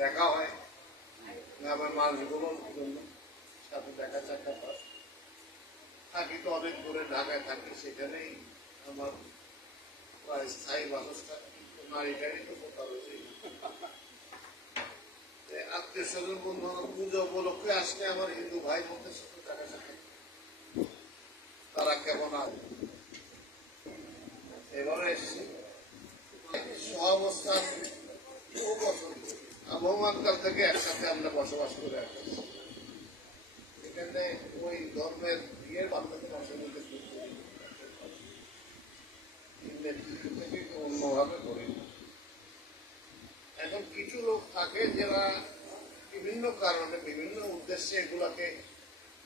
দেখা হয় আমার মানুষগুলোর জন্য সাথে দেখা সাক্ষাৎ হয়। থাকি তো অনেক দূরে ঢাকায় থাকি, সেখানেই আমার প্রায় স্থায়ী বাসস্থান। নারী টাড়ি তো কোথাও হয়েছে আত্মীয় স্বজন বন্ধু পুজো উপলক্ষে আসলে আমার হিন্দু ভাই বোনদের সাথে দেখা সাক্ষাৎ, তারা কেমন আছে এভাবে এসেছি। সহাবস্থান বহু বছর আবহমানকাল থেকে একসাথে আমরা বসবাস করে আসছি। এখানে ওই ধর্মের বিয়ের বান্ধবী মাসের মধ্যে থেকে অন্যভাবে করি। এখন কিছু লোক থাকে যারা বিভিন্ন কারণে বিভিন্ন উদ্দেশ্যে এগুলাকে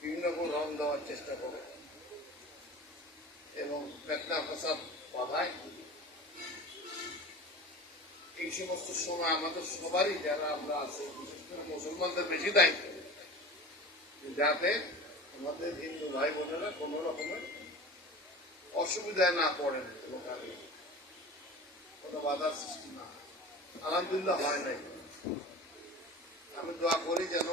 বিভিন্ন রং দেওয়ার চেষ্টা করে এবং ফেতনা ফাসাদ বাধায়। এই সমস্ত সময় আমাদের সবারই যারা আমরা আছি, বিশেষ করে মুসলমানদের বেশি দায়িত্ব, যাতে আমাদের হিন্দু ভাই বোনেরা কোন রকমের অসুবিধায় না পড়েন এবং কোনো বাধার সৃষ্টি না। আলহামদুলিল্লাহ হয় নাই। আমি দোয়া করি যেন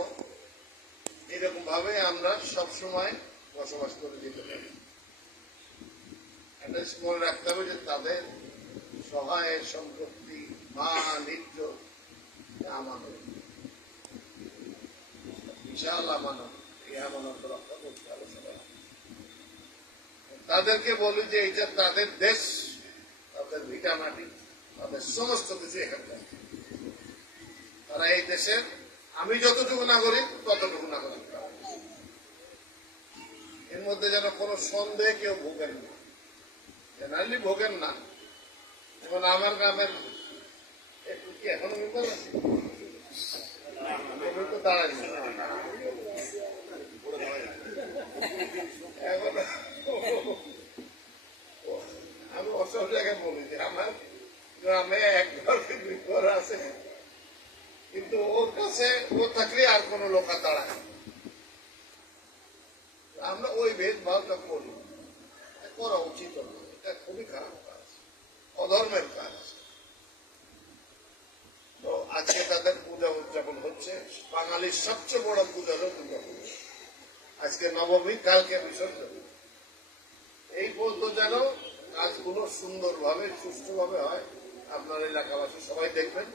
এরকম ভাবে আমরা সবসময় বসবাস করে যেতে পারি। এটা মনে রাখতে হবে যে তাদের সহায় সম্পত্তি মান ইজ্জত আমানত, বিশাল আমানত। এই আমানত রক্ষা করতে হবে সবাই। তাদেরকে বলি যে এটা তাদের দেশ, তাদের ভিটা মাটি, তাদের সমস্ত কিছু এখানকার। তারা এই দেশের আমি যতটুকু নাগরিক ততটুকু নাগরিক। এর মধ্যে যেন কোনো সন্দেহ কেউ ভোগেন না, জেনারেলি ভোগেন না। যেমন আমার গ্রামের একটু কি এখনো বিপদ আছে, তো দাঁড়াই এখন আমি অসব জায়গায় বলি যে আমার গ্রামে এক ঘর দুই ঘর আছে, কিন্তু ওর কাছে ও থাকলে আর কোন লোক দাঁড়ায়। আমরা ওই ভেদভাবটা করি, করা উচিত নয়। এটা খুবই খারাপ কাজ, অধর্মের কাজ। তো আজকে তাদের পূজা উদযাপন হচ্ছে। বাঙালির সবচেয়ে বড় পূজা হল দুর্গা পূজা। আজকে নবমী, কালকে বিসর্জন। এই পর্যন্ত যেন কাজগুলো সুন্দরভাবে সুষ্ঠুভাবে হয়। আপনার এলাকাবাসী সবাই দেখবেন।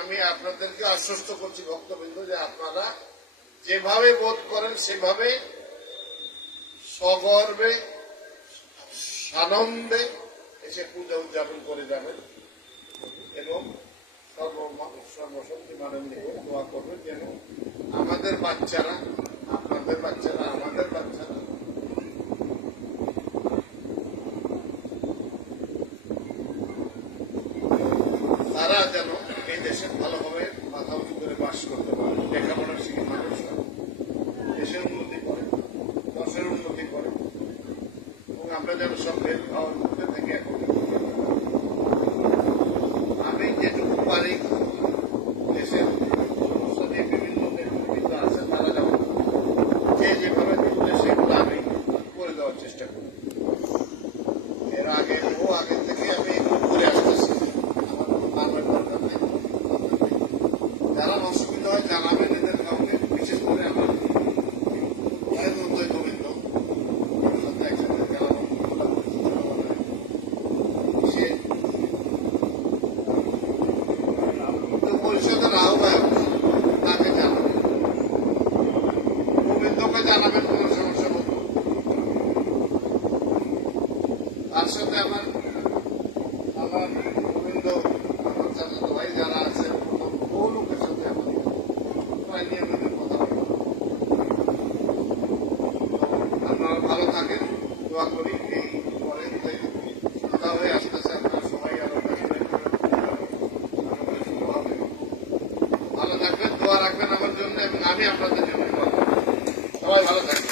আমি আপনাদেরকে আশ্বস্ত করছি ভক্তবৃন্দ যে আপনারা যেভাবে বোধ করেন সেভাবে সগর্বে সানন্দে এসে পূজা উদযাপন করে যাবেন এবং সর্বশক্তিমানের নিকট দোয়া করবেন যেন আমাদের বাচ্চারা, আপনাদের বাচ্চারা, আমাদের বাচ্চারা তারা যেন এই দেশে ভালোভাবে মাথা উঁচু করে বাস করতে পারে, লেখাপড়া শিখে মানুষ দেশের উন্নতি করে, দশের উন্নতি করে এবং আমরা যেন সব ভেদভাবের মধ্যে থেকে এখন আমি যেটুকু পারি দেশের সমস্যা নিয়ে বিভিন্ন নেতৃবৃন্দ আছে, তারা যেমন যে যেভাবে করলে সেগুলো আমি করে দেওয়ার চেষ্টা করি। এর আগে আগের থেকে আমি এগুলো করে আসতেছি। যারা অসুবিধা হয় জানাবেন এদের কাউকে, বিশেষ করে আমার গোবিন্দ সাথে একসাথে সে পরিষদের আহ্বায়ক, তাকে জানাবেন, গোবিন্দকে জানাবেন কোন সমস্যা হতো। তার সাথে আমার গোবিন্দ, আমার সাথে ভাই যারা আছে বহু লোকের সাথে আমার প্রায় নিয়মিত কথা বলি। আপনারা ভালো থাকেন, দোয়া করি এই পরে কথা হয়ে আসতেছে। আপনারা সবাই আরো শুরু হবে। ভালো থাকবেন, দোয়া রাখবেন আমার জন্য এবং আমি আপনাদের জন্য সবাই ভালো থাকবেন।